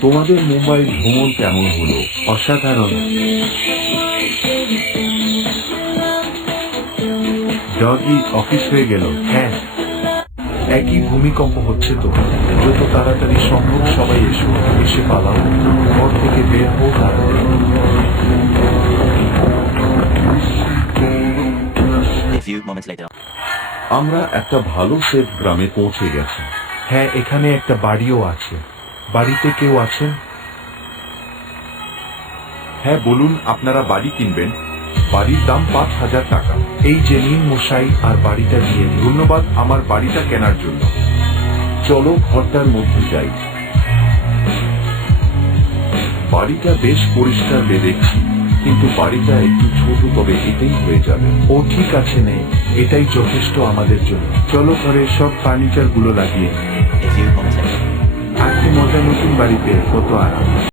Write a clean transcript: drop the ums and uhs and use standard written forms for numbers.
তোমাদের মুম্বাই ভ্রমণ কেমন হলো? অসাধারণ। জর্জি অফিস হয়ে গেল। হ্যাঁ, একই ভূমিকম্প হচ্ছে তো। যত তাড়াতাড়ি সম্ভব সবাই এসে পালাও, ঘর থেকে বের হও তাড়াতাড়ি। A few moments later. আমরা একটা ভালো সেফ গ্রামে পৌঁছে গেছি। হ্যাঁ, এখানে একটা বাড়িও আছে। বাড়িতে কেউ আছেন? হ্যাঁ, বলুন আপনারা বাড়ি কিনবেন? বাড়ির দাম 5,000 টাকা। এই যে নিন মশাই, আর বাড়িটা দিয়ে দিন। ধন্যবাদ আমার বাড়িটা কেনার জন্য। চলো ঘরটার মধ্যে যাই। বাড়িটা বেশ পরিষ্কার দেখছি, কিন্তু বাড়িটা একটু ছোট, তবে এটাই হয়ে যাবে। ও ঠিক আছে, নেই, এটাই যথেষ্ট আমাদের জন্য। চলো ঘরে সব ফার্নিচার গুলো লাগিয়ে। A few moments later. আজকে মজা, নতুন বাড়িতে কত আরাম।